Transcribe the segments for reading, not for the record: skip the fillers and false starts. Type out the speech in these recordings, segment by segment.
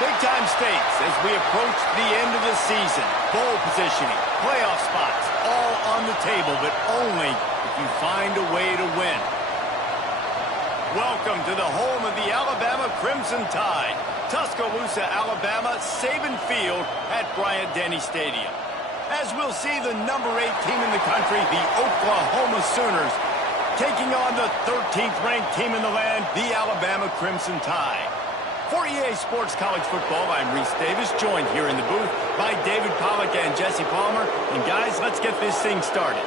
Big-time stakes as we approach the end of the season. Bowl positioning, playoff spots, all on the table, but only if you find a way to win. Welcome to the home of the Alabama Crimson Tide. Tuscaloosa, Alabama, Saban Field at Bryant-Denny Stadium. As we'll see the number 8 team in the country, the Oklahoma Sooners, taking on the 13th ranked team in the land, the Alabama Crimson Tide. For EA Sports College Football, I'm Reese Davis, joined here in the booth by David Pollack and Jesse Palmer. And guys, let's get this thing started.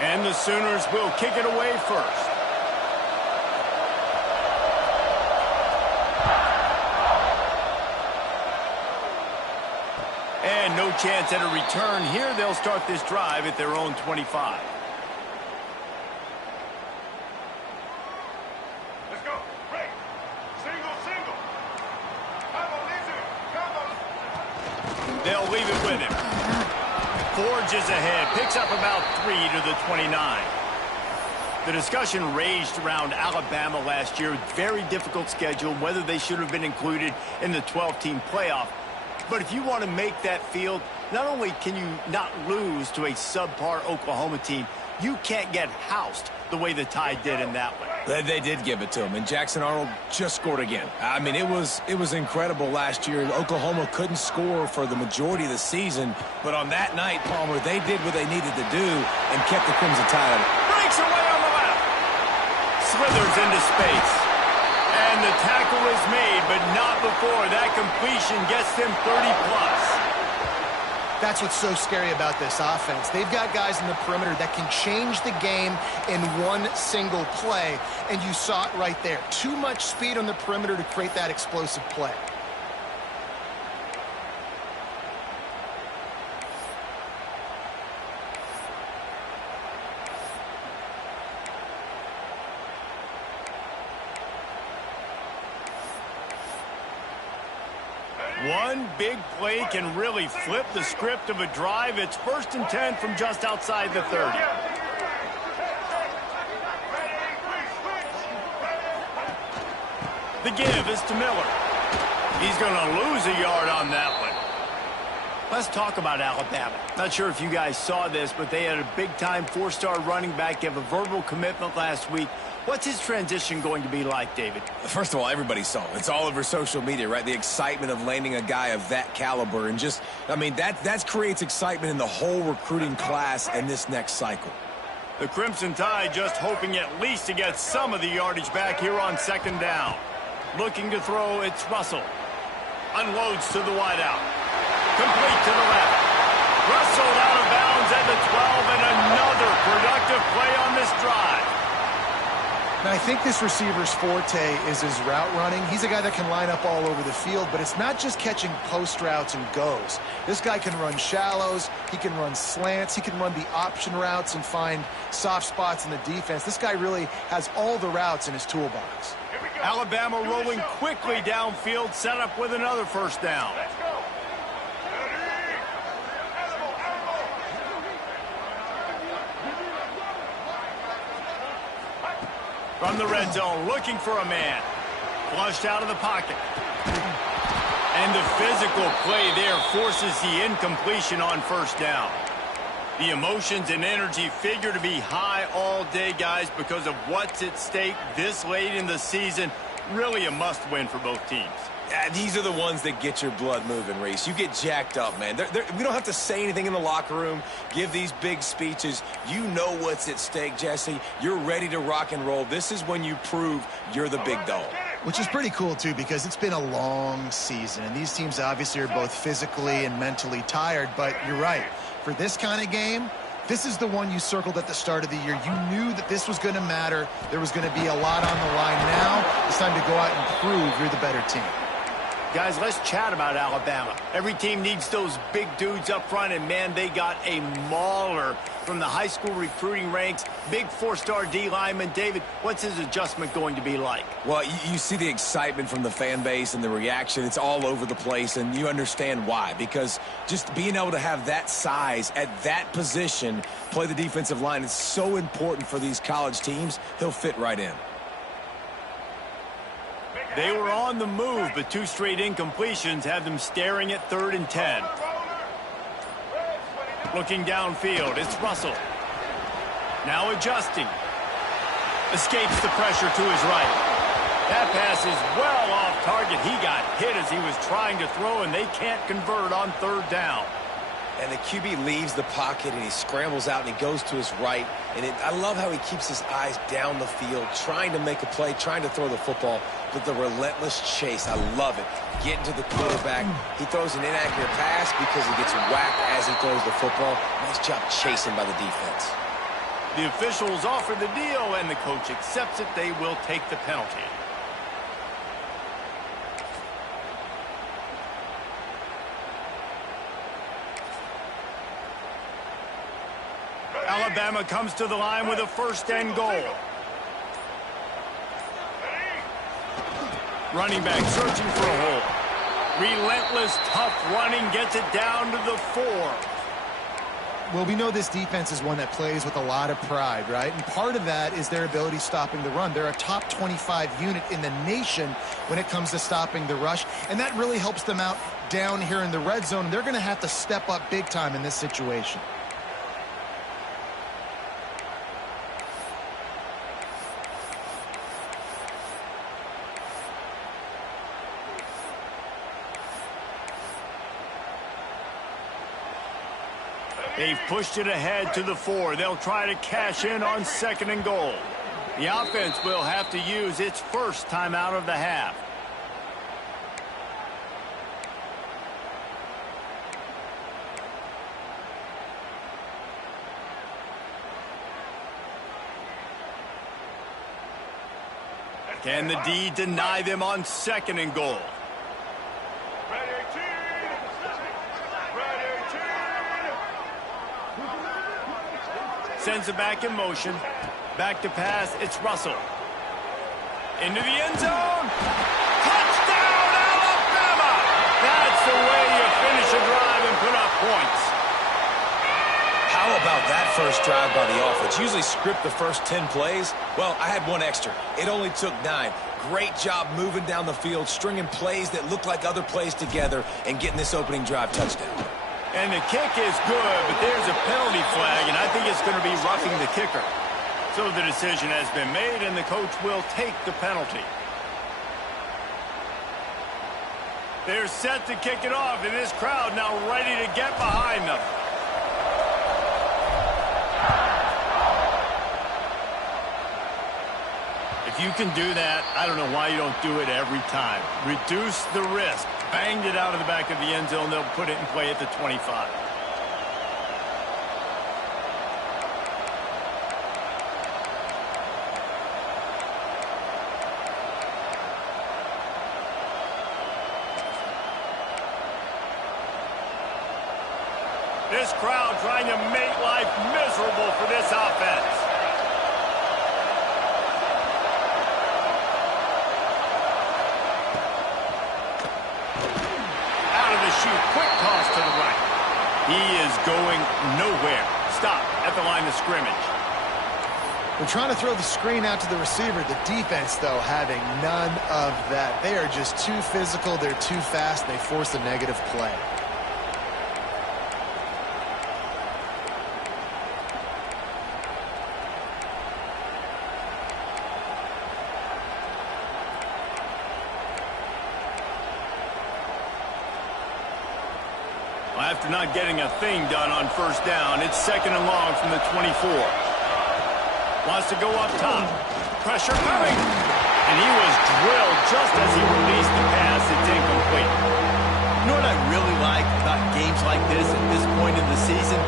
And the Sooners will kick it away first. And no chance at a return here. They'll start this drive at their own 25. Let's go. Break. Single, single. Come on, easy. Come on. They'll leave it with him. Forges ahead. Picks up about 3 to the 29. The discussion raged around Alabama last year. Very difficult schedule, whether they should have been included in the 12-team playoff. But if you want to make that field, not only can you not lose to a subpar Oklahoma team, you can't get housed the way the Tide did in that one. They did give it to him, and Jackson Arnold just scored again. I mean, it was incredible last year. Oklahoma couldn't score for the majority of the season, but on that night, Palmer, they did what they needed to do and kept the Crimson Tide. Breaks away on the left. Slithers into space. And the tackle is made, but not before that completion gets them 30-plus. That's what's so scary about this offense. They've got guys in the perimeter that can change the game in one single play, and you saw it right there. Too much speed on the perimeter to create that explosive play. One big play can really flip the script of a drive. It's 1st and 10 from just outside the 30. The give is to Miller. He's going to lose a yard on that one. Let's talk about Alabama. Not sure if you guys saw this, but they had a big-time 4-star running back give a verbal commitment last week. What's his transition going to be like, David? First of all, everybody saw it. It's all over social media, right? The excitement of landing a guy of that caliber. And just, I mean, that creates excitement in the whole recruiting class in this next cycle. The Crimson Tide just hoping at least to get some of the yardage back here on 2nd down. Looking to throw, it's Russell. Unloads to the wideout. Complete to the left. Russell out of bounds at the 12, and another productive play on this drive. Now, I think this receiver's forte is his route running. He's a guy that can line up all over the field, but it's not just catching post routes and goes. This guy can run shallows, he can run slants, he can run the option routes and find soft spots in the defense. This guy really has all the routes in his toolbox. Alabama rolling quickly downfield, set up with another 1st down. Let's go. From the red zone, looking for a man. Flushed out of the pocket. And the physical play there forces the incompletion on 1st down. The emotions and energy figure to be high all day, guys, because of what's at stake this late in the season. Really a must-win for both teams. These are the ones that get your blood moving, Reese. You get jacked up, man. We don't have to say anything in the locker room, give these big speeches. You know what's at stake, Jesse. You're ready to rock and roll. This is when you prove you're the big dog. Which is pretty cool, too, because it's been a long season, and these teams obviously are both physically and mentally tired, but you're right. For this kind of game, this is the one you circled at the start of the year. You knew that this was going to matter. There was going to be a lot on the line. Now it's time to go out and prove you're the better team. Guys, let's chat about Alabama. Every team needs those big dudes up front, and, man, they got a mauler from the high school recruiting ranks. Big four-star D lineman. David, what's his adjustment going to be like? Well, you see the excitement from the fan base and the reaction. It's all over the place, and you understand why. Because just being able to have that size at that position, play the defensive line, is so important for these college teams. He'll fit right in. They were on the move, but 2 straight incompletions have them staring at 3rd and 10. Looking downfield, it's Russell. Now adjusting. Escapes the pressure to his right. That pass is well off target. He got hit as he was trying to throw, and they can't convert on 3rd down. And the QB leaves the pocket, and he scrambles out, and he goes to his right. And I love how he keeps his eyes down the field, trying to make a play, trying to throw the football, but the relentless chase, I love it. Getting to the quarterback, he throws an inaccurate pass because he gets whacked as he throws the football. Nice job chasing by the defense. The officials offer the deal, and the coach accepts it. They will take the penalty. Alabama comes to the line with a 1st and goal. Running back searching for a hole. Relentless, tough running, gets it down to the 4. Well, we know this defense is one that plays with a lot of pride, right? And part of that is their ability stopping the run. They're a top 25 unit in the nation when it comes to stopping the rush, and that really helps them out down here in the red zone. They're going to have to step up big time in this situation. They've pushed it ahead to the 4. They'll try to cash in on 2nd and goal. The offense will have to use its first timeout of the half. Can the D deny them on 2nd and goal? Sends it back in motion. Back to pass. It's Russell. Into the end zone. Touchdown, Alabama! That's the way you finish a drive and put up points. How about that first drive by the offense? Usually script the first 10 plays. Well, I had one extra. It only took 9. Great job moving down the field, stringing plays that look like other plays together, and getting this opening drive touchdown. And the kick is good, but there's a penalty flag, and I think it's going to be roughing the kicker. So the decision has been made, and the coach will take the penalty. They're set to kick it off, and this crowd now ready to get behind them. If you can do that, I don't know why you don't do it every time. Reduce the risk. Banged it out of the back of the end zone. They'll put it in play at the 25. This crowd trying to make life miserable for this offense. Quick toss to the right. He is going nowhere. Stop at the line of scrimmage. We're trying to throw the screen out to the receiver. The defense, though, having none of that. They are just too physical. They're too fast. They force a negative play. After not getting a thing done on 1st down, it's 2nd and long from the 24. Wants to go up top. Pressure coming. And he was drilled just as he released the pass. It's incomplete. You know what I really like about games like this at this point in the season?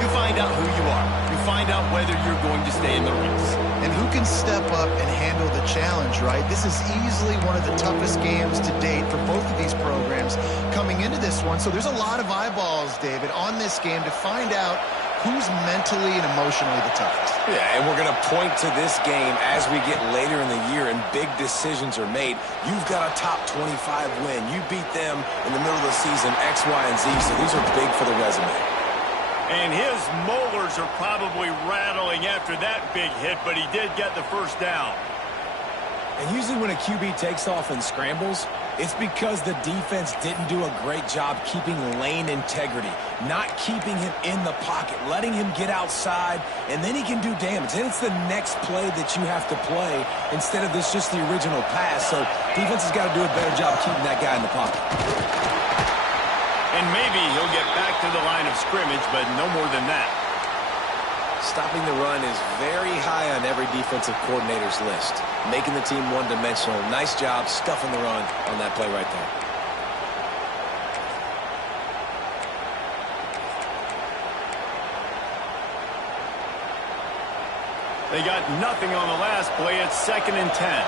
You find find out who you are. You find out whether you're going to stay in the race. And who can step up and handle the challenge, right? This is easily one of the toughest games to date for both of these programs coming into this one. So there's a lot of eyeballs, David, on this game to find out who's mentally and emotionally the toughest. Yeah, and we're going to point to this game as we get later in the year and big decisions are made. You've got a top 25 win. You beat them in the middle of the season, X, Y, and Z, so these are big for the resume. And his molars are probably rattling after that big hit, but he did get the first down. And usually when a QB takes off and scrambles, it's because the defense didn't do a great job keeping lane integrity, not keeping him in the pocket, letting him get outside, and then he can do damage. Then it's the next play that you have to play instead of this just the original pass. So defense has got to do a better job keeping that guy in the pocket. And maybe he'll get back to the line of scrimmage, but no more than that. Stopping the run is very high on every defensive coordinator's list. Making the team one-dimensional. Nice job stuffing the run on that play right there. They got nothing on the last play. It's 2nd and 10.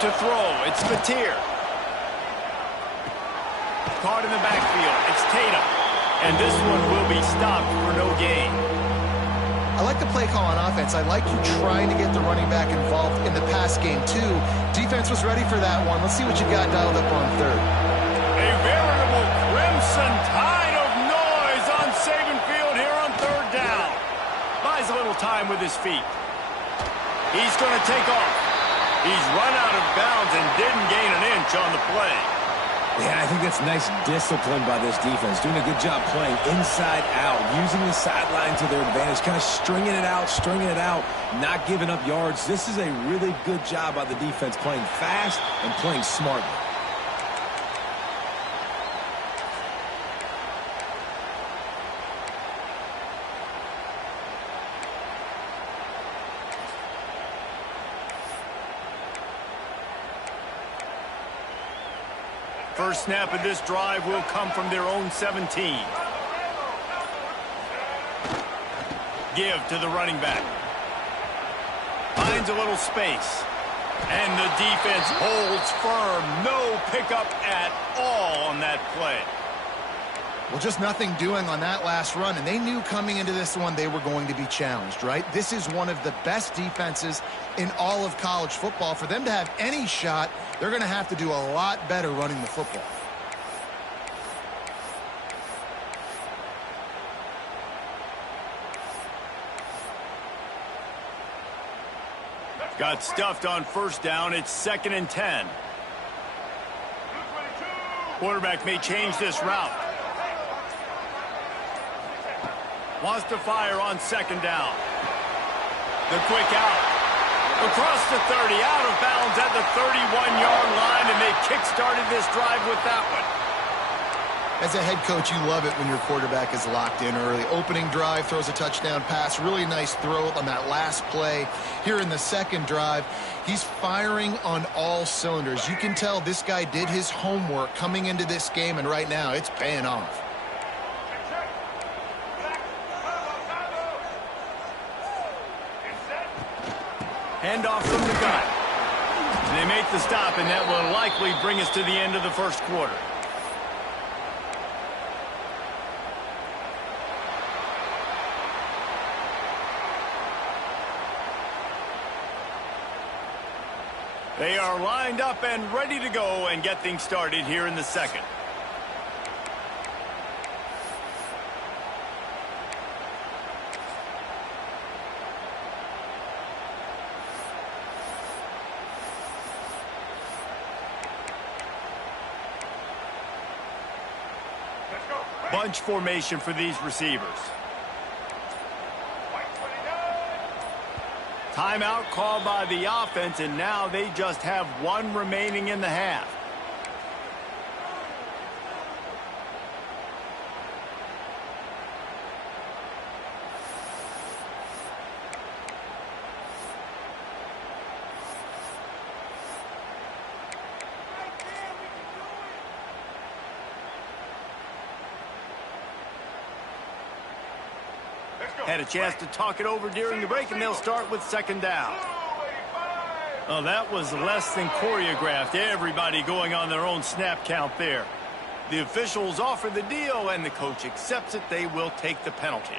To throw, it's Mateer. Caught in the backfield. It's Tatum. And this one will be stopped for no gain. I like the play call on offense. I like you trying to get the running back involved in the pass game, too. Defense was ready for that one. Let's see what you got dialed up on third. A veritable crimson tide of noise on Saban Field here on 3rd down. Buys a little time with his feet. He's going to take off. He's run out of bounds and didn't gain an inch on the play. Yeah, I think that's nice discipline by this defense. Doing a good job playing inside out, using the sideline to their advantage, kind of stringing it out, not giving up yards. This is a really good job by the defense, playing fast and playing smartly. First snap of this drive will come from their own 17. Give to the running back. Finds a little space. And the defense holds firm. No pickup at all on that play. Well, just nothing doing on that last run, and they knew coming into this one they were going to be challenged, right? This is one of the best defenses in all of college football. For them to have any shot, they're going to have to do a lot better running the football. Got stuffed on first down. It's 2nd and 10. Quarterback may change this route. Wants to fire on 2nd down. The quick out. Across the 30, out of bounds at the 31-yard line, and they kick-started this drive with that one. As a head coach, you love it when your quarterback is locked in early. Opening drive, throws a touchdown pass. Really nice throw on that last play. Here in the second drive, he's firing on all cylinders. You can tell this guy did his homework coming into this game, and right now it's paying off. Handoff from the gun. They make the stop, and that will likely bring us to the end of the first quarter. They are lined up and ready to go and get things started here in the second. Bunch formation for these receivers. Timeout called by the offense, and now they just have one remaining in the half. Had a chance to talk it over during the break, and they'll start with second down. Oh, that was less than choreographed. Everybody going on their own snap count there. The officials offer the deal, and the coach accepts it. They will take the penalty.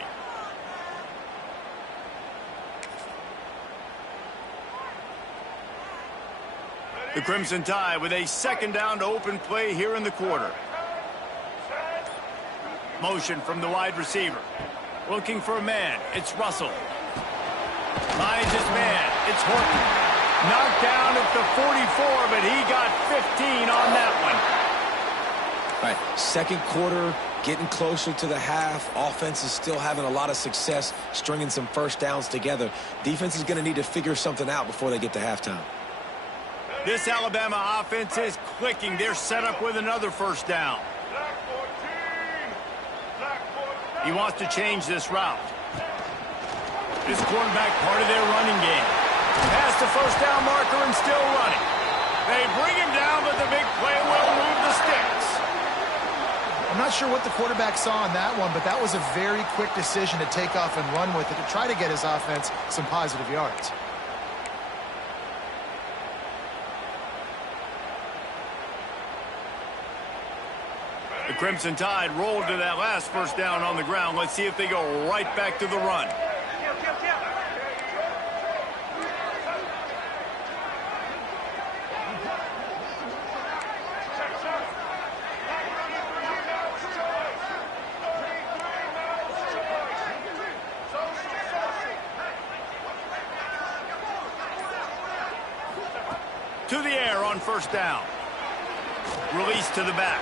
The Crimson Tide with a second down to open play here in the quarter. Motion from the wide receiver. Looking for a man. It's Russell. Finds his man. It's Horton. Knocked down at the 44, but he got 15 on that one. All right, second quarter, getting closer to the half. Offense is still having a lot of success stringing some first downs together. Defense is going to need to figure something out before they get to halftime. This Alabama offense is clicking. They're set up with another first down. He wants to change this route. This quarterback part of their running game. Past the first down marker and still running. They bring him down, but the big play will move the sticks. I'm not sure what the quarterback saw on that one, but that was a very quick decision to take off and run with it to try to get his offense some positive yards. The Crimson Tide rolled to that last first down on the ground. Let's see if they go right back to the run. To the air on first down. Release to the back.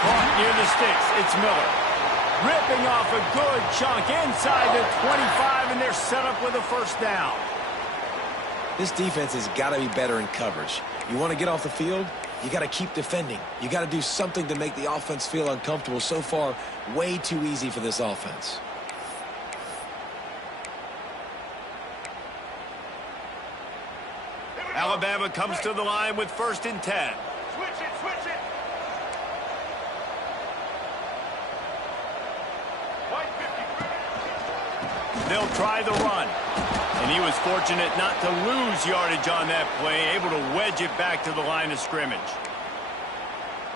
Caught near the sticks. It's Miller. Ripping off a good chunk inside the 25, and they're set up with a first down. This defense has got to be better in coverage. You want to get off the field, you got to keep defending. You got to do something to make the offense feel uncomfortable. So far, way too easy for this offense. Alabama comes to the line with 1st and 10. Switch it. They'll try the run. And he was fortunate not to lose yardage on that play, able to wedge it back to the line of scrimmage.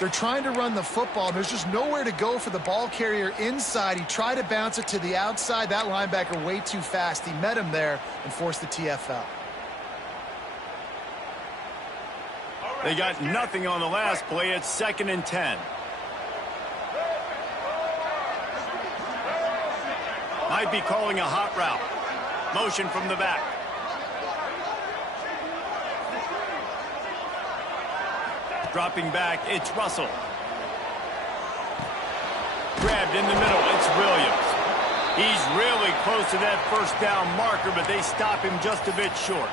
They're trying to run the football. There's just nowhere to go for the ball carrier inside. He tried to bounce it to the outside. That linebacker way too fast. He met him there and forced the TFL. They got nothing on the last play. It's 2nd and 10. Might be calling a hot route. Motion from the back. Dropping back, it's Russell. Grabbed in the middle, it's Williams. He's really close to that first down marker, but they stop him just a bit short.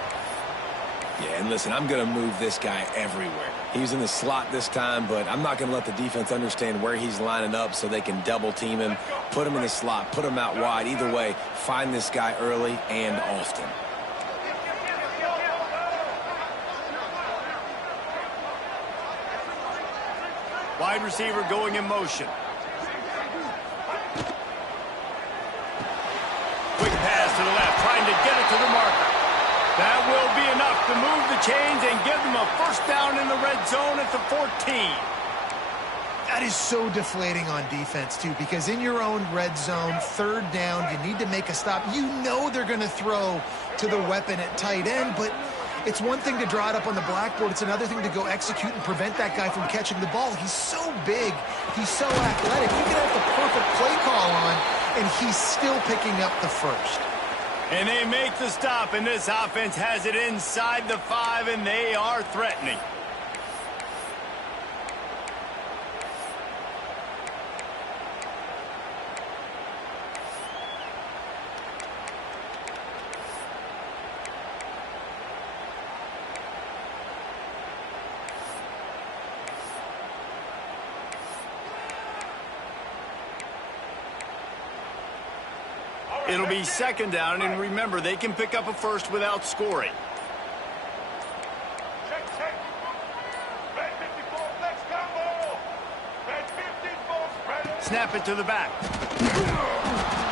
Yeah, and listen, I'm going to move this guy everywhere. He's in the slot this time, but I'm not going to let the defense understand where he's lining up so they can double team him, put him in the slot, put him out wide. Either way, find this guy early and often. Wide receiver going in motion. Quick pass to the left, trying to get it to the marker. That will be enough to move the chains and give them a first down in the red zone at the 14. That is so deflating on defense, too, because in your own red zone, 3rd down, you need to make a stop. You know they're going to throw to the weapon at tight end, but it's one thing to draw it up on the blackboard. It's another thing to go execute and prevent that guy from catching the ball. He's so big. He's so athletic. You can have the perfect play call on, and he's still picking up the first. And they make the stop, and this offense has it inside the 5, and they are threatening. It'll be 2nd down, and remember, they can pick up a first without scoring. Check. Red 54, flex combo. Red 54, spread. Snap it to the back.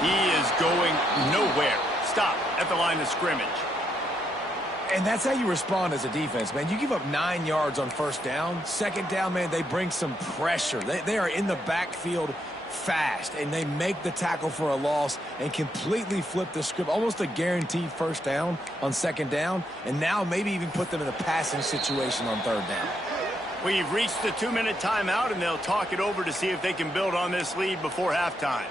He is going nowhere. Stop at the line of scrimmage. And that's how you respond as a defense, man. You give up 9 yards on first down. Second down, man, they bring some pressure. They are in the backfield fast, and they make the tackle for a loss and completely flip the script. Almost a guaranteed first down on second down, and now maybe even put them in a passing situation on third down. We've reached the 2-minute timeout, and they'll talk it over to see if they can build on this lead before halftime.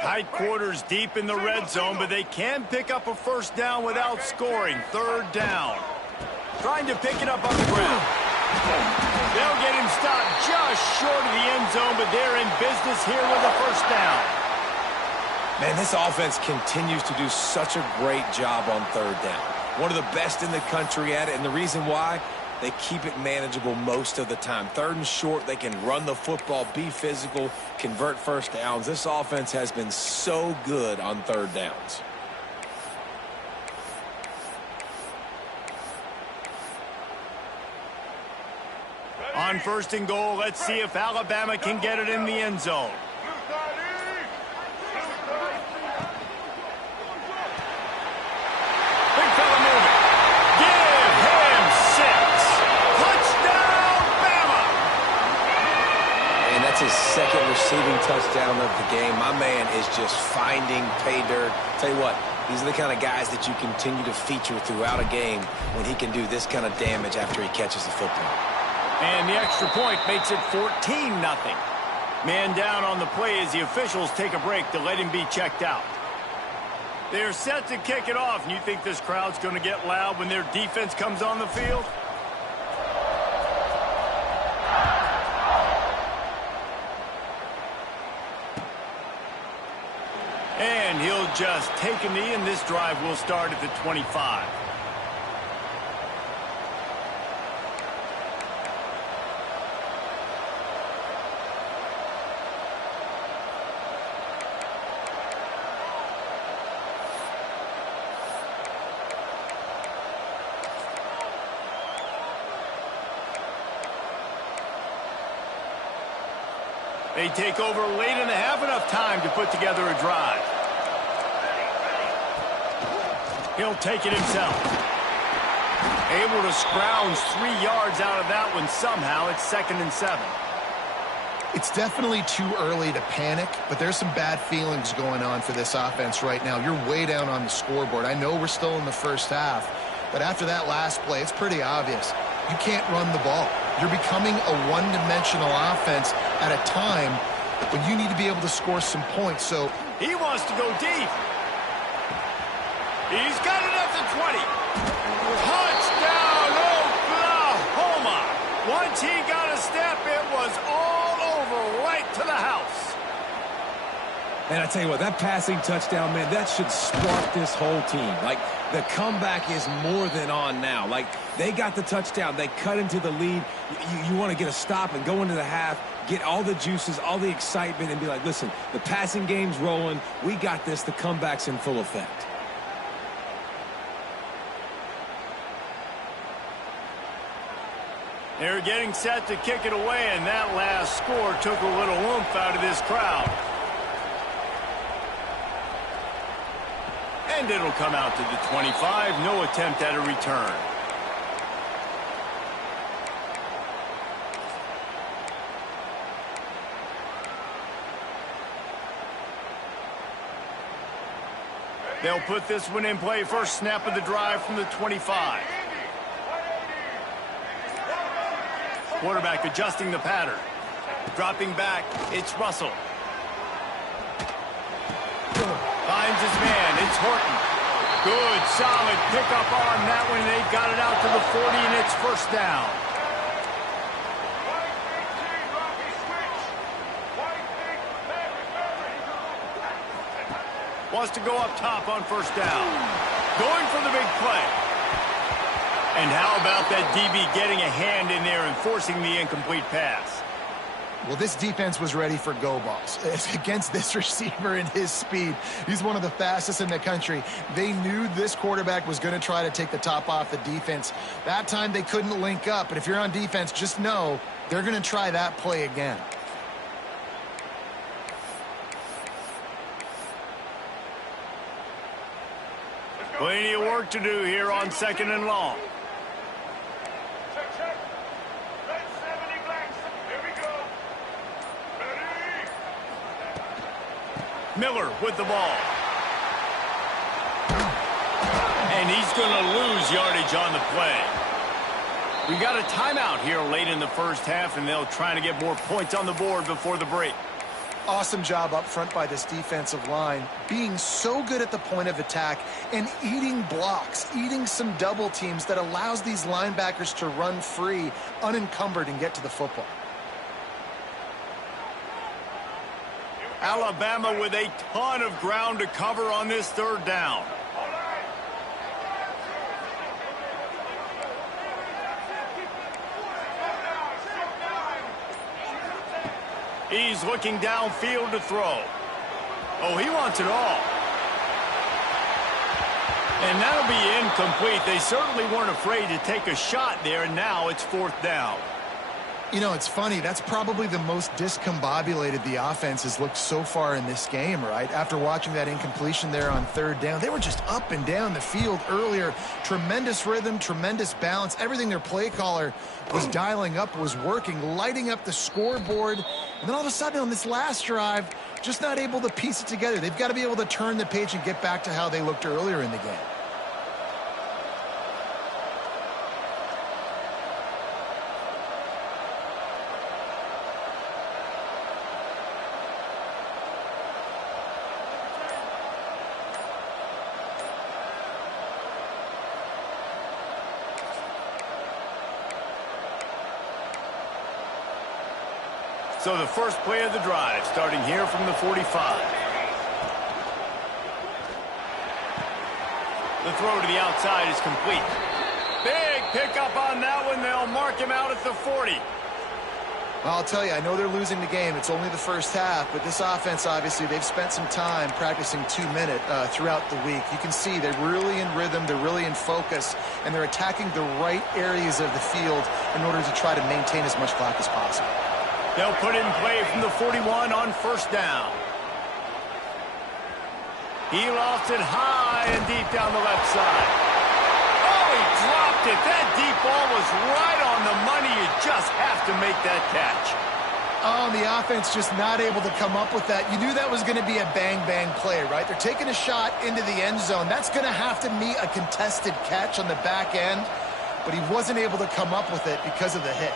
Tight quarters deep in the red zone, but they can pick up a first down without scoring. Third down. Trying to pick it up on the ground. They'll get him stopped just short of the end zone, but they're in business here with a first down. Man, this offense continues to do such a great job on third down. One of the best in the country at it, and the reason why, they keep it manageable most of the time. Third and short, they can run the football, be physical, convert first downs. This offense has been so good on third downs. On first and goal, let's see if Alabama can get it in the end zone. Big fella moving. Give him 6. Touchdown, Bama! And that's his second receiving touchdown of the game. My man is just finding pay dirt. Tell you what, these are the kind of guys that you continue to feature throughout a game when he can do this kind of damage after he catches the football. And the extra point makes it 14-0. Man down on the play as the officials take a break to let him be checked out. They're set to kick it off, and you think this crowd's going to get loud when their defense comes on the field? And he'll just take a knee, and this drive will start at the 25. They take over late and have enough time to put together a drive. He'll take it himself. Able to scrounge 3 yards out of that one somehow. It's 2nd and 7. It's definitely too early to panic, but there's some bad feelings going on for this offense right now. You're way down on the scoreboard. I know we're still in the first half, but after that last play, it's pretty obvious. You can't run the ball. You're becoming a one-dimensional offense at a time when you need to be able to score some points. So he wants to go deep. He's got it at the 20. Touchdown, Oklahoma. Once he got a step, it was all over right to the house. And I tell you what, that passing touchdown, man, that should spark this whole team. Like, the comeback is more than on now. Like, they got the touchdown. They cut into the lead. You want to get a stop and go into the half, get all the juices, all the excitement, and be like, listen, the passing game's rolling. We got this. The comeback's in full effect. They're getting set to kick it away, and that last score took a little oomph out of this crowd. And it'll come out to the 25. No attempt at a return. They'll put this one in play. First snap of the drive from the 25. Quarterback adjusting the pattern. Dropping back, it's Russell. Finds his man, it's Horton. Good, solid pickup on that one. They've got it out to the 40, and it's first down. Wants to go up top on first down. Going for the big play. And how about that DB getting a hand in there and forcing the incomplete pass? Well, this defense was ready for go balls. Against this receiver and his speed, he's one of the fastest in the country. They knew this quarterback was going to try to take the top off the defense. That time they couldn't link up, but if you're on defense, just know they're going to try that play again. Plenty of work to do here on 2nd and long. Check, check. Red 70 blanks. Here we go. Ready? Miller with the ball. And he's going to lose yardage on the play. We got a timeout here late in the first half, and they'll try to get more points on the board before the break. Awesome job up front by this defensive line, being so good at the point of attack and eating blocks, eating some double teams that allows these linebackers to run free, unencumbered, and get to the football. Alabama with a ton of ground to cover on this 3rd down. He's looking downfield to throw. Oh, he wants it all. And that'll be incomplete. They certainly weren't afraid to take a shot there, and now it's 4th down. You know, it's funny. That's probably the most discombobulated the offense has looked so far in this game, right? After watching that incompletion there on 3rd down, they were just up and down the field earlier. Tremendous rhythm, tremendous balance. Everything their play caller was dialing up was working, lighting up the scoreboard. And then all of a sudden on this last drive, just not able to piece it together. They've got to be able to turn the page and get back to how they looked earlier in the game. So the first play of the drive, starting here from the 45. The throw to the outside is complete. Big pickup on that one. They'll mark him out at the 40. Well, I'll tell you, I know they're losing the game. It's only the first half, but this offense, obviously, they've spent some time practicing 2-minute throughout the week. You can see they're really in rhythm, they're really in focus, and they're attacking the right areas of the field in order to try to maintain as much clock as possible. They'll put it in play from the 41 on 1st down. He lost it high and deep down the left side. Oh, he dropped it. That deep ball was right on the money. You just have to make that catch. Oh, and the offense just not able to come up with that. You knew that was going to be a bang-bang play, right? They're taking a shot into the end zone. That's going to have to meet a contested catch on the back end, but he wasn't able to come up with it because of the hit.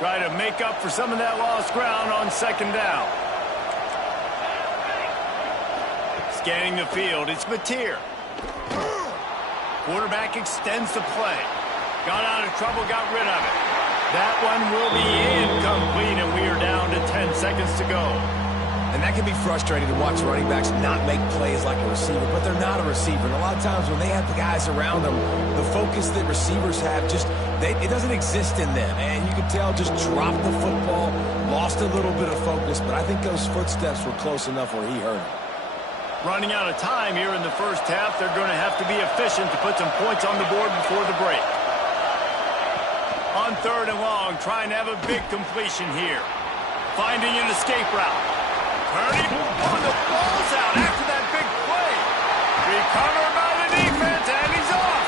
Try to make up for some of that lost ground on 2nd down. Scanning the field, it's Mateer. Quarterback extends the play. Got out of trouble, got rid of it. That one will be incomplete, and we are down to 10 seconds to go. And that can be frustrating to watch running backs not make plays like a receiver, but they're not a receiver. And a lot of times when they have the guys around them, the focus that receivers have it doesn't exist in them. And you can tell just dropped the football, lost a little bit of focus, but I think those footsteps were close enough where he heard him. Running out of time here in the first half, they're going to have to be efficient to put some points on the board before the break. On 3rd and long, trying to have a big completion here. Finding an escape route. Turning on the ball's out after that big play. Recovered by the defense, and he's off.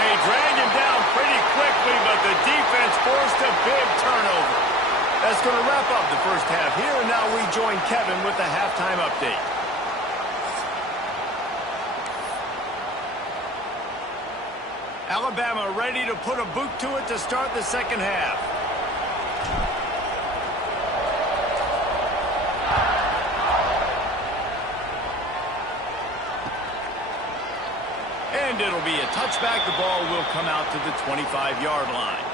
They drag him down pretty quickly, but the defense forced a big turnover. That's going to wrap up the first half here, and now we join Kevin with the halftime update. Alabama ready to put a boot to it to start the 2nd half. And it'll be a touchback. The ball will come out to the 25-yard line.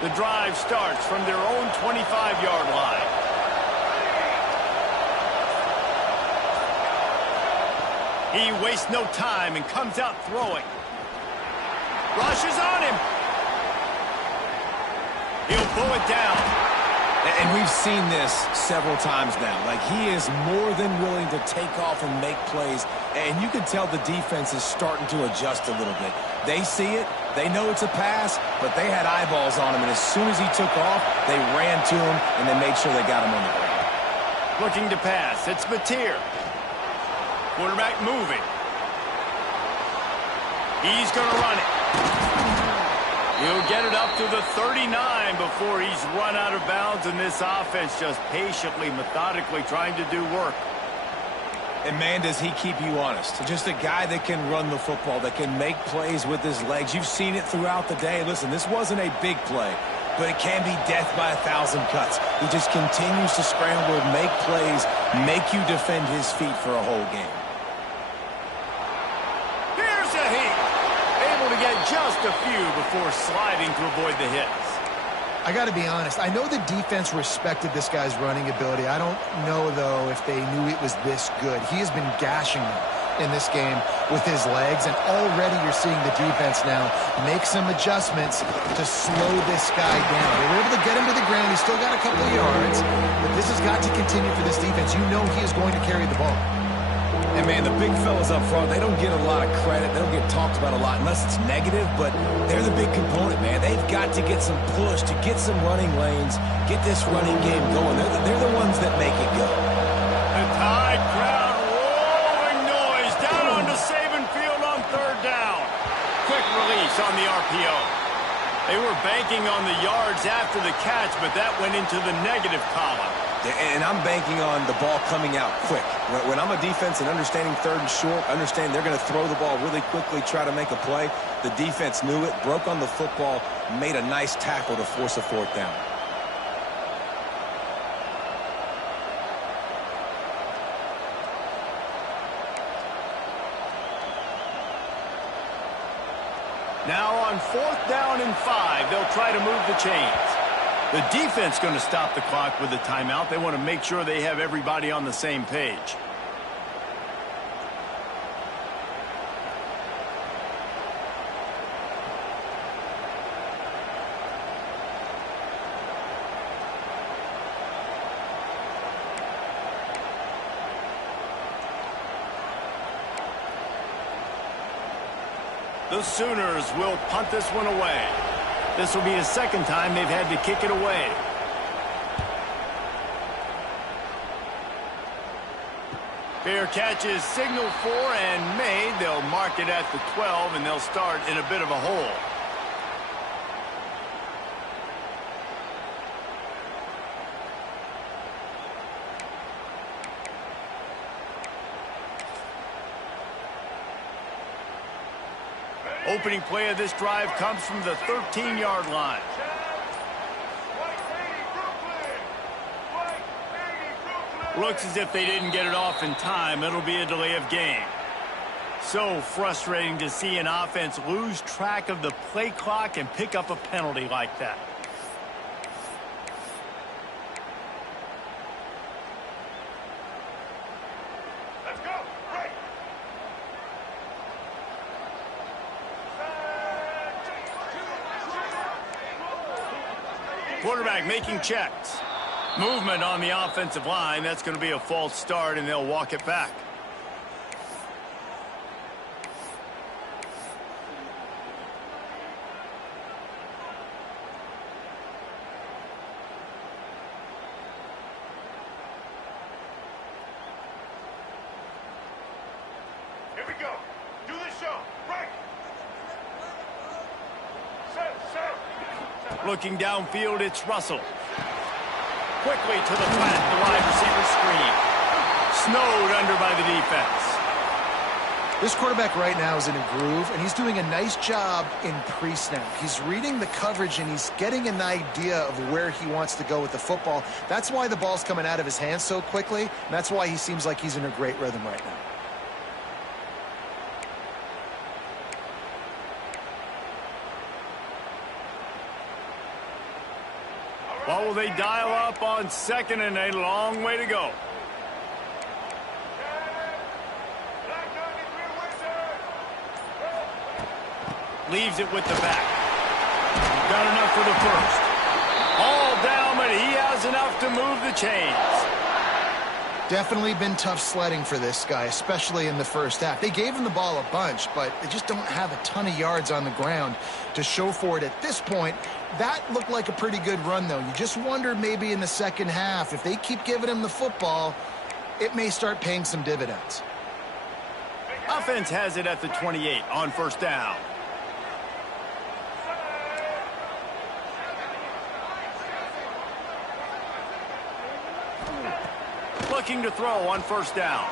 The drive starts from their own 25-yard line. He wastes no time and comes out throwing. Rushes on him. He'll pull it down. And we've seen this several times now. Like, he is more than willing to take off and make plays. And you can tell the defense is starting to adjust a little bit. They see it. They know it's a pass, but they had eyeballs on him. And as soon as he took off, they ran to him, and they made sure they got him on the ground. Looking to pass. It's Mateer. Quarterback moving. He's going to run it. He'll get it up to the 39 before he's run out of bounds, and this offense just patiently, methodically trying to do work. And, man, does he keep you honest. Just a guy that can run the football, that can make plays with his legs. You've seen it throughout the day. Listen, this wasn't a big play, but it can be death by 1,000 cuts. He just continues to scramble, make plays, make you defend his feet for a whole game. Here's a heat. Able to get just a few before sliding to avoid the hits. I got to be honest. I know the defense respected this guy's running ability. I don't know, though, if they knew it was this good. He has been gashing them in this game with his legs, and already you're seeing the defense now make some adjustments to slow this guy down. They were able to get him to the ground. He's still got a couple of yards, but this has got to continue for this defense. You know he is going to carry the ball. And, man, the big fellas up front, they don't get a lot of credit. They don't get talked about a lot unless it's negative, but they're the big component, man. They've got to get some push, to get some running lanes, get this running game going. They're the ones that make it go. The Tide crowd roaring noise down onto Saban Field on third down. Quick release on the RPO. They were banking on the yards after the catch, but that went into the negative column. And I'm banking on the ball coming out quick. When I'm a defense and understanding third and short, understand they're going to throw the ball really quickly, try to make a play. The defense knew it, broke on the football, made a nice tackle to force a fourth down. Now on 4th down and 5, they'll try to move the chains. The defense going to stop the clock with a timeout. They want to make sure they have everybody on the same page. The Sooners will punt this one away. This will be the second time they've had to kick it away. Fair catch is signaled for and made. They'll mark it at the 12, and they'll start in a bit of a hole. Opening play of this drive comes from the 13-yard line. Looks as if they didn't get it off in time. It'll be a delay of game. So frustrating to see an offense lose track of the play clock and pick up a penalty like that. Let's go. Right. Quarterback making checks. Movement on the offensive line. That's going to be a false start, and they'll walk it back. Here we go. Do the show. Right. Set. Looking downfield, it's Russell. Quickly to the flat, the wide receiver screen. Snowed under by the defense. This quarterback right now is in a groove, and he's doing a nice job in pre-snap. He's reading the coverage, and he's getting an idea of where he wants to go with the football. That's why the ball's coming out of his hands so quickly, and that's why he seems like he's in a great rhythm right now. What will they dial up on second and a long way to go? Leaves it with the back. Got enough for the first. All down, but he has enough to move the chains. Definitely been tough sledding for this guy, especially in the first half. They gave him the ball a bunch, but they just don't have a ton of yards on the ground to show for it at this point. That looked like a pretty good run, though. You just wonder maybe in the second half, if they keep giving him the football, it may start paying some dividends. Offense has it at the 28 on first down. Looking to throw on first down.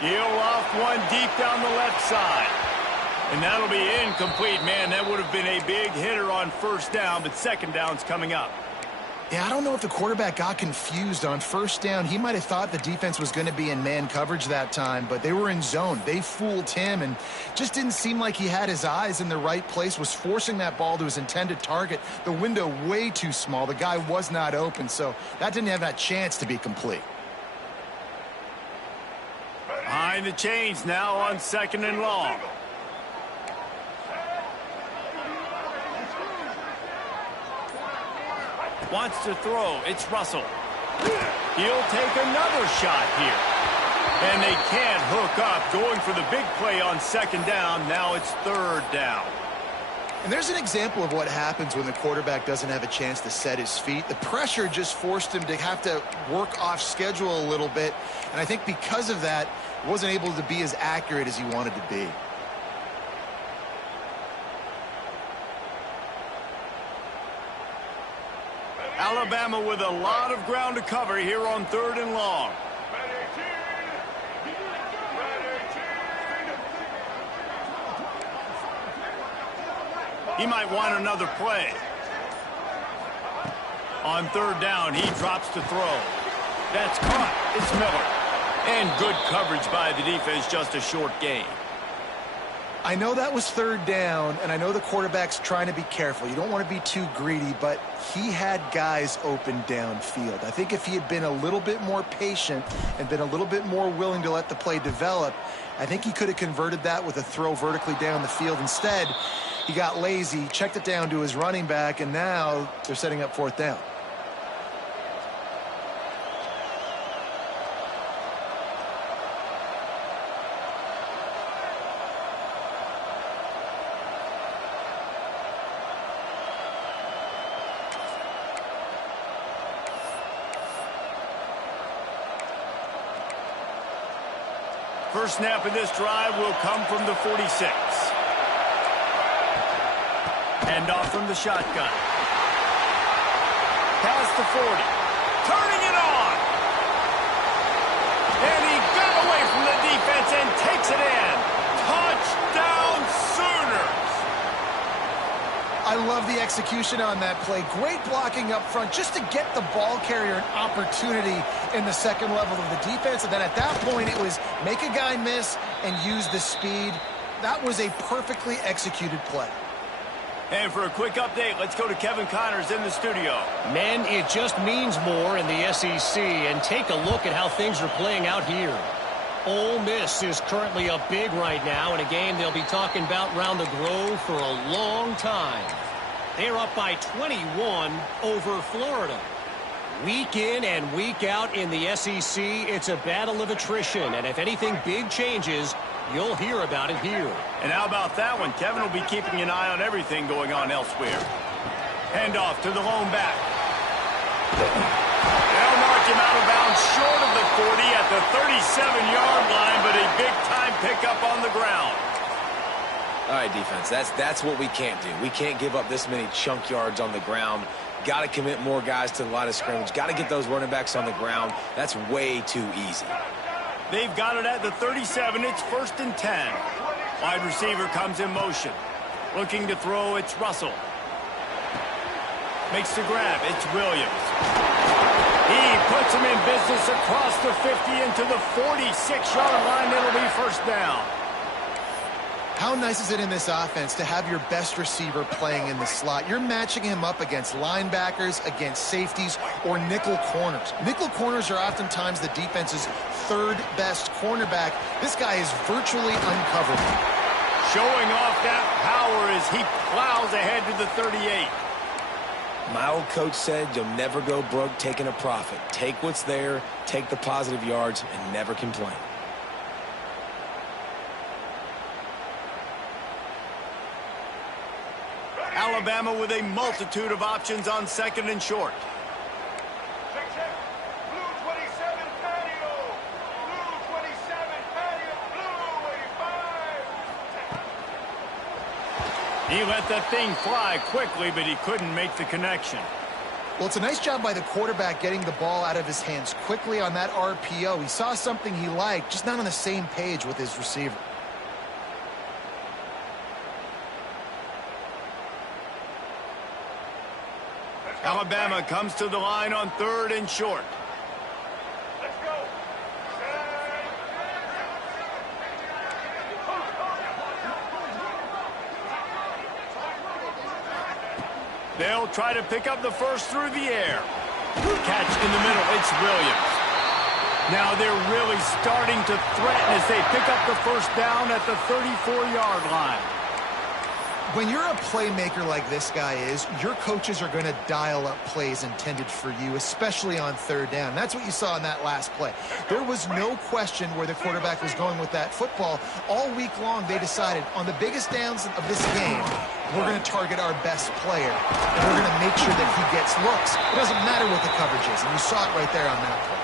He'll off one deep down the left side. And that'll be incomplete. Man, that would have been a big hitter on first down, but second down's coming up. Yeah, I don't know if the quarterback got confused on first down. He might have thought the defense was going to be in man coverage that time, but they were in zone. They fooled him and just didn't seem like he had his eyes in the right place, was forcing that ball to his intended target. The window way too small. The guy was not open, so that didn't have that chance to be complete. Behind the chains now on second and long. Wants to throw. It's Russell. He'll take another shot here. And they can't hook up. Going for the big play on second down. Now it's third down. And there's an example of what happens when the quarterback doesn't have a chance to set his feet. The pressure just forced him to have to work off schedule a little bit. And I think because of that, he wasn't able to be as accurate as he wanted to be. Alabama with a lot of ground to cover here on third and long. He might want another play. On third down, he drops to throw. That's caught. It's Miller. And good coverage by the defense, just a short gain. I know that was third down, and I know the quarterback's trying to be careful. You don't want to be too greedy, but he had guys open downfield. I think if he had been a little bit more patient and been a little bit more willing to let the play develop, I think he could have converted that with a throw vertically down the field. Instead, he got lazy, checked it down to his running back, and now they're setting up fourth down. First snap of this drive will come from the 46. Hand off from the shotgun. Past the 40. Turning it on. And he got away from the defense and takes it in. Touchdown Sooners. I love the execution on that play. Great blocking up front just to get the ball carrier an opportunity in the second level of the defense. And then at that point, it was make a guy miss and use the speed. That was a perfectly executed play. And for a quick update, let's go to Kevin Connors in the studio. Men, it just means more in the SEC. And take a look at how things are playing out here. Ole Miss is currently up big right now in a game they'll be talking about round the Grove for a long time. They're up by 21 over Florida. Week in and week out in the SEC, it's a battle of attrition. And if anything big changes, you'll hear about it here. And how about that one? Kevin will be keeping an eye on everything going on elsewhere. Handoff to the lone back. They'll mark him out of bounds short of the 40 at the 37-yard line, but a big-time pickup on the ground. All right, defense, that's what we can't do. We can't give up this many chunk yards on the ground. Got to commit more guys to the line of scrimmage. Got to get those running backs on the ground. That's way too easy. They've got it at the 37. It's first and 10. Wide receiver comes in motion. Looking to throw, it's Russell. Makes the grab, it's Williams. He puts him in business across the 50 into the 46-yard line. It'll be first down. How nice is it in this offense to have your best receiver playing in the slot? You're matching him up against linebackers, against safeties, or nickel corners. Nickel corners are oftentimes the defense's third best cornerback. This guy is virtually uncoverable. Showing off that power as he plows ahead to the 38. My old coach said you'll never go broke taking a profit. Take what's there, take the positive yards, and never complain. Alabama with a multitude of options on second and short. Check, check. Blue 27, patio. Blue 27, patio. Blue 85. He let that thing fly quickly, but he couldn't make the connection. Well, it's a nice job by the quarterback getting the ball out of his hands quickly on that RPO. He saw something he liked, just not on the same page with his receiver. Alabama comes to the line on third and short. Let's go. They'll try to pick up the first through the air. Catch in the middle. It's Williams. Now they're really starting to threaten as they pick up the first down at the 34-yard line. When you're a playmaker like this guy is, your coaches are going to dial up plays intended for you, especially on third down. That's what you saw in that last play. There was no question where the quarterback was going with that football. All week long, they decided on the biggest downs of this game, we're going to target our best player. And we're going to make sure that he gets looks. It doesn't matter what the coverage is, and you saw it right there on that play.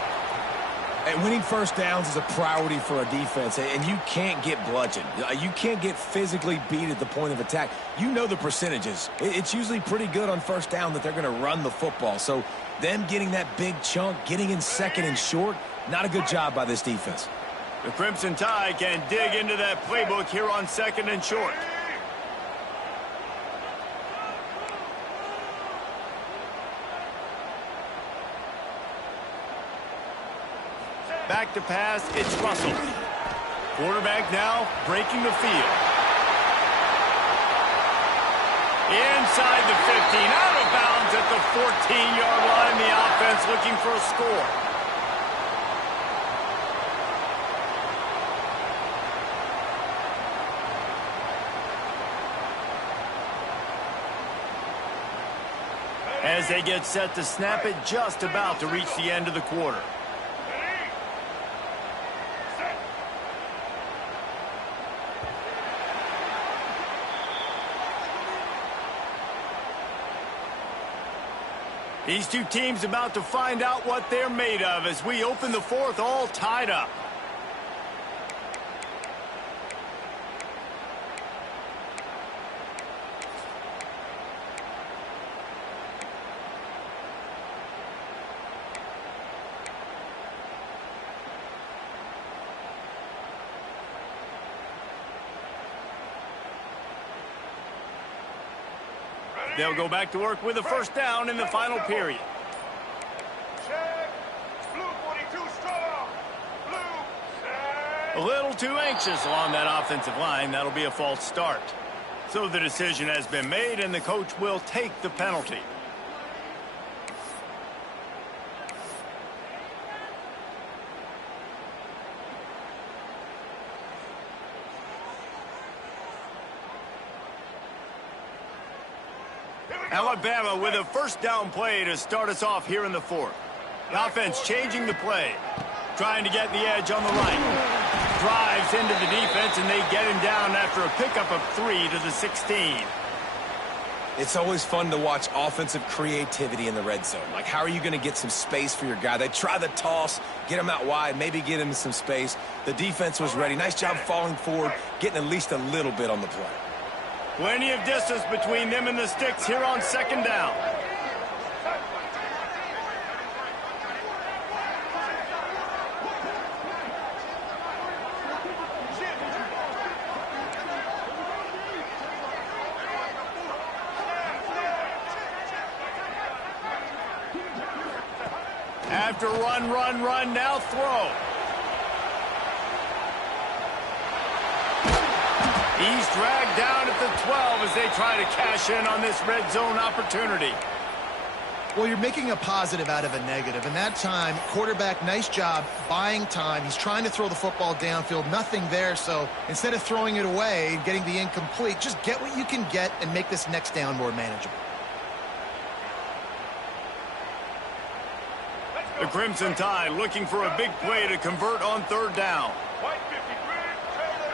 And winning first downs is a priority for a defense, and you can't get bludgeoned. You can't get physically beat at the point of attack. You know the percentages. It's usually pretty good on first down that they're going to run the football. So them getting that big chunk, getting in second and short, not a good job by this defense. The Crimson Tide can dig into that playbook here on second and short. Back to pass, it's Russell. Quarterback now breaking the field. Inside the 15, out of bounds at the 14-yard line. The offense looking for a score. As they get set to snap it, just about to reach the end of the quarter. These two teams about to find out what they're made of as we open the fourth all tied up. They'll go back to work with a first down in the final period. Check. Blue 42 strong. Blue. Check. A little too anxious along that offensive line. That'll be a false start. So the decision has been made, and the coach will take the penalty. Alabama with a first down play to start us off here in the fourth. The offense changing the play. Trying to get the edge on the right. Drives into the defense, and they get him down after a pickup of 3 to the 16. It's always fun to watch offensive creativity in the red zone. Like, how are you going to get some space for your guy? They try the toss, get him out wide, maybe get him some space. The defense was ready. Nice job falling forward, getting at least a little bit on the play. Plenty of distance between them and the sticks here on second down. After run, now throw. He's dragged down at the 12 as they try to cash in on this red zone opportunity. Well, you're making a positive out of a negative, and that time, quarterback, nice job buying time. He's trying to throw the football downfield, nothing there, so instead of throwing it away and getting the incomplete, just get what you can get and make this next down more manageable. The Crimson Tide looking for a big play to convert on third down. White 53, trailer.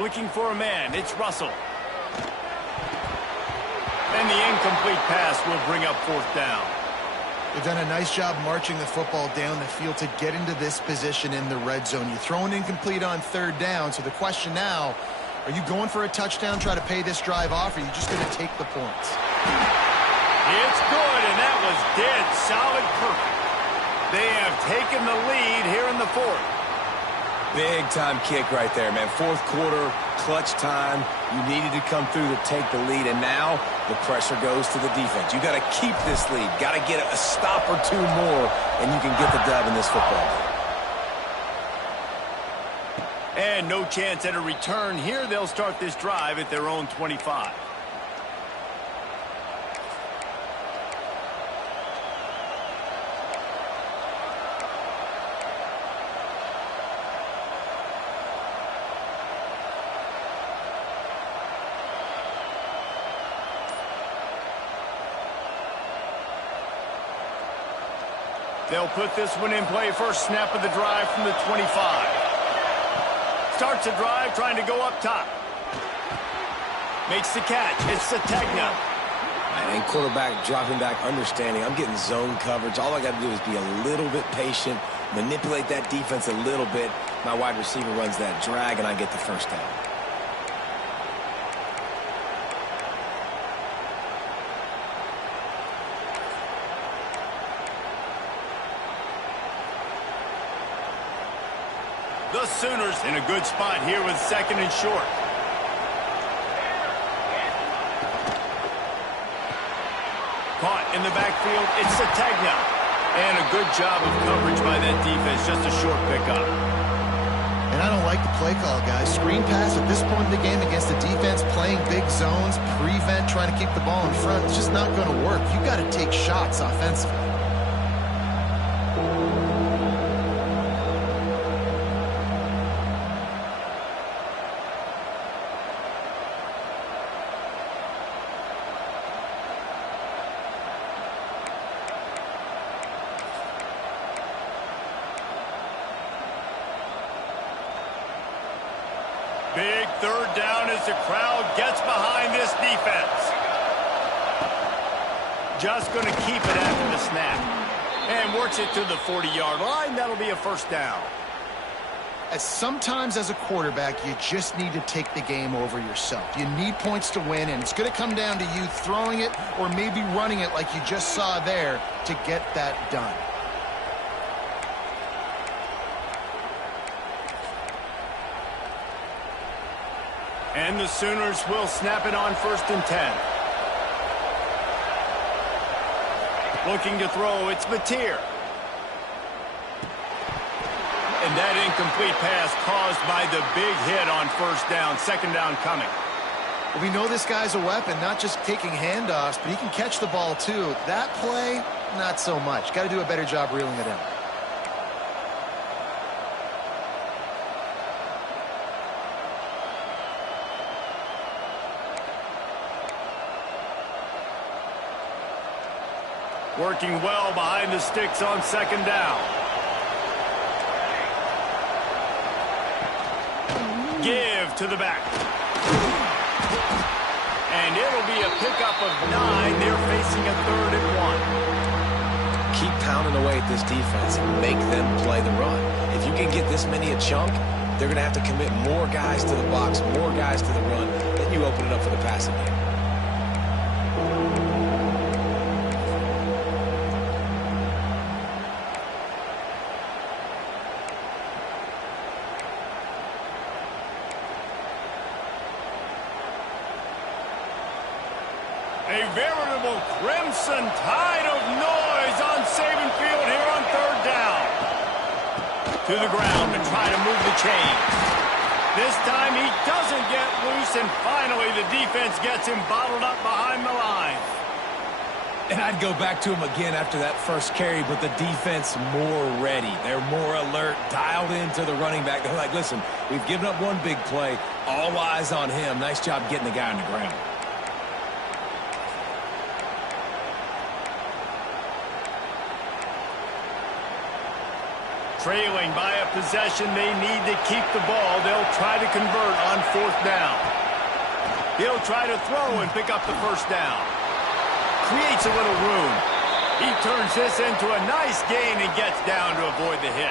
Looking for a man. It's Russell. And the incomplete pass will bring up fourth down. They've done a nice job marching the football down the field to get into this position in the red zone. You throw an incomplete on third down, so the question now, are you going for a touchdown, try to pay this drive off, or are you just going to take the points? It's good, and that was dead solid perfect. They have taken the lead here in the fourth. Big time kick right there, man. Fourth quarter, clutch time. You needed to come through to take the lead, and now the pressure goes to the defense. You got to keep this lead. Got to get a stop or two more, and you can get the dub in this football game. And no chance at a return here. They'll start this drive at their own 25. They'll put this one in play. First snap of the drive from the 25. Starts a drive trying to go up top. Makes the catch. It's Sategna. And quarterback dropping back, understanding I'm getting zone coverage. All I got to do is be a little bit patient, manipulate that defense a little bit. My wide receiver runs that drag, and I get the first down. The Sooners in a good spot here with second and short. Caught in the backfield, it's Sategna. And a good job of coverage by that defense, just a short pickup. And I don't like the play call, guys. Screen pass at this point in the game against the defense, playing big zones, prevent, trying to keep the ball in front. It's just not going to work. You got to take shots offensively. Big third down as the crowd gets behind this defense. Just going to keep it after the snap. And works it to the 40-yard line. That'll be a first down. Sometimes as a quarterback, you just need to take the game over yourself. You need points to win, and it's going to come down to you throwing it or maybe running it like you just saw there to get that done. And the Sooners will snap it on first and 10. Looking to throw, it's Mateer. And that incomplete pass caused by the big hit on first down. Second down coming. We know this guy's a weapon, not just taking handoffs, but he can catch the ball too. That play, not so much. Got to do a better job reeling it in. Working well behind the sticks on second down. Give to the back. And it'll be a pickup of 9. They're facing a third and 1. Keep pounding away at this defense and make them play the run. If you can get this many a chunk, they're going to have to commit more guys to the box, more guys to the run. Then you open it up for the passing game. A veritable crimson tide of noise saving field here on third down. To the ground to try to move the chain. This time he doesn't get loose, and finally the defense gets him bottled up behind the line. And I'd go back to him again after that first carry, but the defense more ready. They're more alert, dialed into the running back. They're like, listen, we've given up one big play. All eyes on him. Nice job getting the guy on the ground. Trailing by a possession, they need to keep the ball. They'll try to convert on fourth down. He'll try to throw and pick up the first down. Creates a little room. He turns this into a nice gain and gets down to avoid the hit.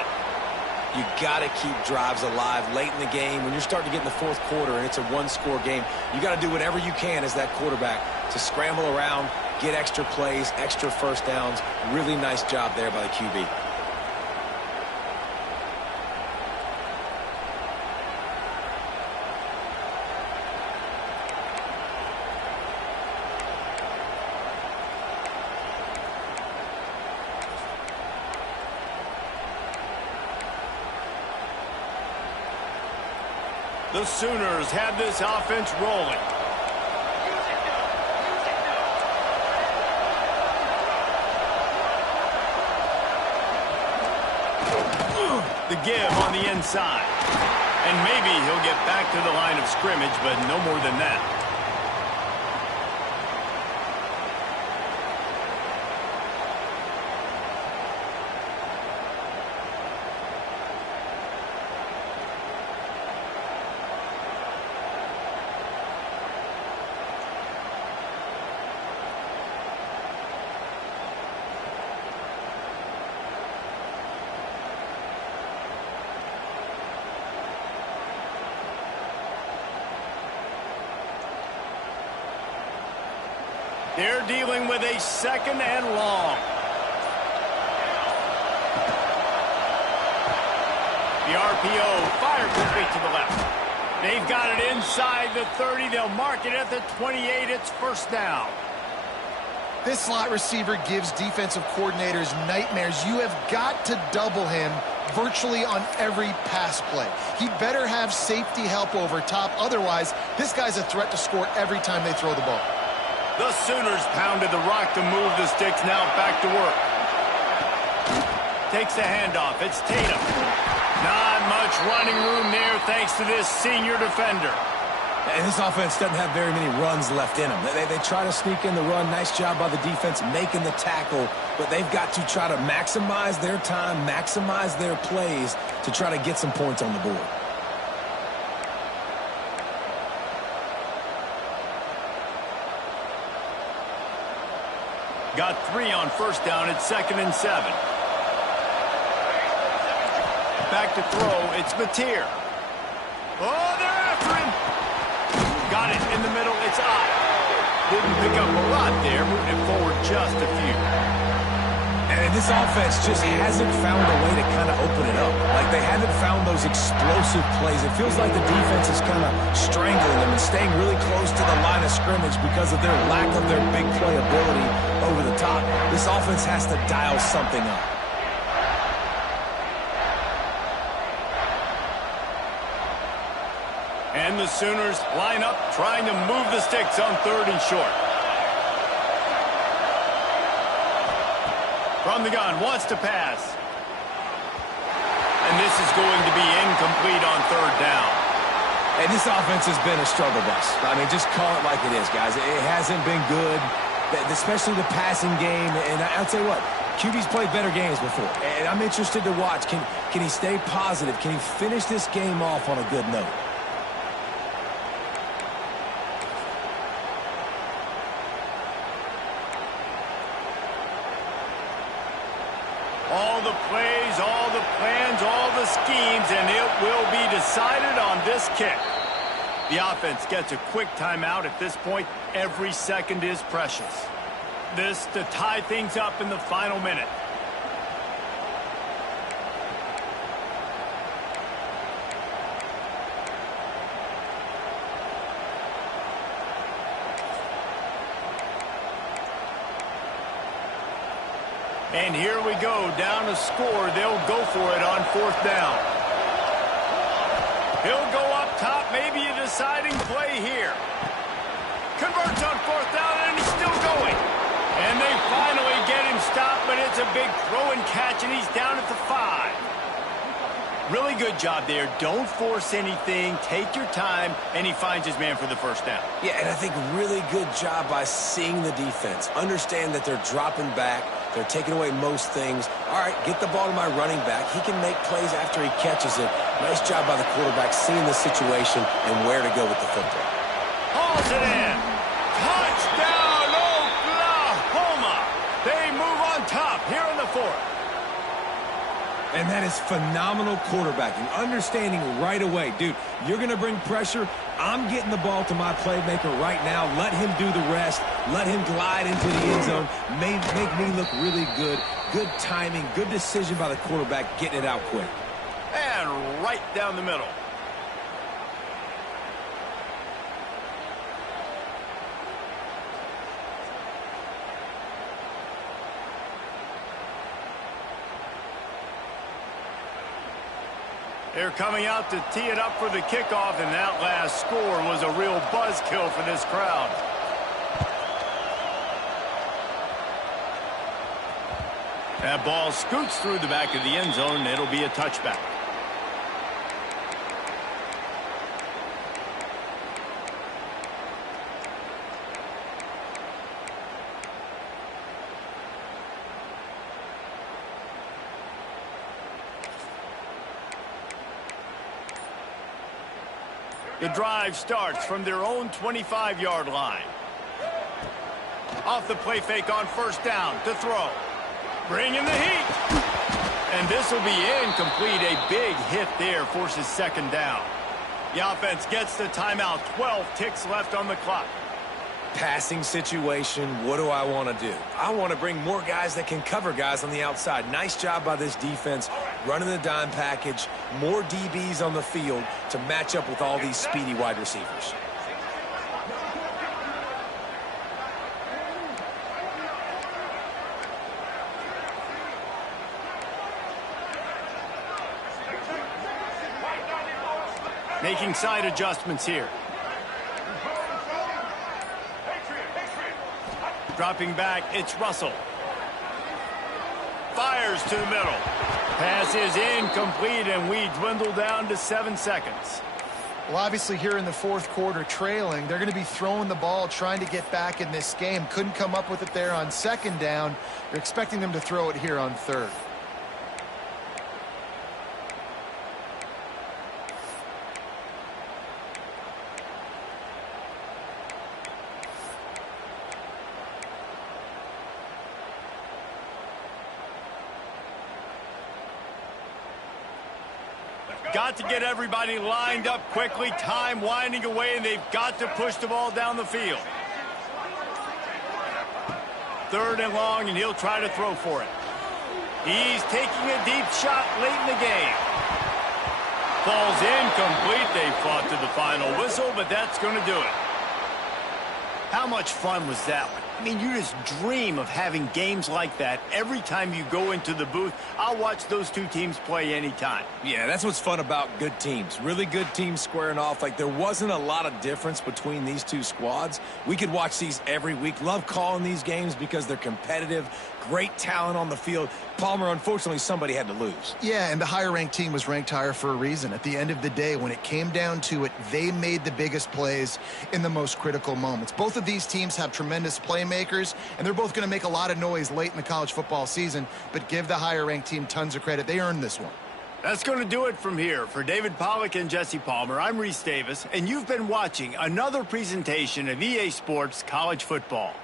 You got to keep drives alive late in the game. When you're starting to get in the fourth quarter and it's a one-score game, you got to do whatever you can as that quarterback to scramble around, get extra plays, extra first downs. Really nice job there by the QB. The Sooners have this offense rolling. The give on the inside. And maybe he'll get back to the line of scrimmage, but no more than that. They're dealing with a second and long. The RPO fired quickly to the left. They've got it inside the 30. They'll mark it at the 28. It's first down. This slot receiver gives defensive coordinators nightmares. You have got to double him virtually on every pass play. He better have safety help over top. Otherwise, this guy's a threat to score every time they throw the ball. The Sooners pounded the rock to move the sticks. Now back to work. Takes the handoff. It's Tatum. Not much running room there thanks to this senior defender. And this offense doesn't have very many runs left in them. They try to sneak in the run. Nice job by the defense making the tackle. But they've got to try to maximize their time, maximize their plays to try to get some points on the board. Got 3 on first down. It's 2nd and 7. Back to throw. It's Mateer. Oh, they're after him. Got it in the middle. It's Ott. Didn't pick up a lot there. Moving it forward just a few. And this offense just hasn't found a way to kind of open it up. Like they haven't found those explosive plays. It feels like the defense is kind of strangling them and staying really close to the line of scrimmage because of their lack of their big play ability over the top. This offense has to dial something up. And the Sooners line up trying to move the sticks on 3rd and short. From the gun, wants to pass. And this is going to be incomplete on 3rd down. And this offense has been a struggle bus. I mean, just call it like it is, guys. It hasn't been good, especially the passing game. And I'll tell you what, QB's played better games before. And I'm interested to watch. Can he stay positive? Can he finish this game off on a good note? All the plays, all the plans, all the schemes, and it will be decided on this kick. The offense gets a quick timeout at this point. Every second is precious. This to tie things up in the final minute. And here we go, down to score. They'll go for it on 4th down. He'll go up top, maybe a deciding play here. Converts on 4th down, and he's still going. And they finally get him stopped, but it's a big throw and catch, and he's down at the 5. Really good job there. Don't force anything. Take your time, and he finds his man for the 1st down. Yeah, and I think really good job by seeing the defense. Understand that they're dropping back. They're taking away most things. All right, get the ball to my running back. He can make plays after he catches it. Nice job by the quarterback seeing the situation and where to go with the football. Hauls it in. Touchdown, Oklahoma. They move on top here in the 4th. And that is phenomenal quarterbacking. Understanding right away, dude, you're going to bring pressure. I'm getting the ball to my playmaker right now. Let him do the rest. Let him glide into the end zone. Make me look really good. Good timing, good decision by the quarterback, getting it out quick. And right down the middle. They're coming out to tee it up for the kickoff, and that last score was a real buzzkill for this crowd. That ball scoots through the back of the end zone, and it'll be a touchback. The drive starts from their own 25-yard line. Off the play fake on 1st down to throw. Bring in the heat. And this will be incomplete. A big hit there forces 2nd down. The offense gets the timeout. 12 ticks left on the clock. Passing situation, what do I want to do? I want to bring more guys that can cover guys on the outside. Nice job by this defense, running the dime package, more DBs on the field to match up with all these speedy wide receivers. Making side adjustments here. Dropping back, it's Russell. Fires to the middle. Pass is incomplete, and we dwindle down to 7 seconds. Well, obviously here in the 4th quarter trailing, they're going to be throwing the ball, trying to get back in this game. Couldn't come up with it there on 2nd down. You're expecting them to throw it here on 3rd. Got to get everybody lined up quickly. Time winding away, and they've got to push the ball down the field. 3rd and long, and he'll try to throw for it. He's taking a deep shot late in the game. Falls incomplete. They fought to the final whistle, but that's going to do it. How much fun was that one? I mean, you just dream of having games like that every time you go into the booth. I'll watch those two teams play anytime. Yeah, that's what's fun about good teams. Really good teams squaring off. Like, there wasn't a lot of difference between these two squads. We could watch these every week. Love calling these games because they're competitive. Great talent on the field. Palmer, unfortunately, somebody had to lose. Yeah, and the higher-ranked team was ranked higher for a reason. At the end of the day, when it came down to it, they made the biggest plays in the most critical moments. Both of these teams have tremendous playmakers, and they're both going to make a lot of noise late in the college football season, but give the higher-ranked team tons of credit. They earned this one. That's going to do it from here. For David Pollack and Jesse Palmer, I'm Reese Davis, and you've been watching another presentation of EA Sports College Football.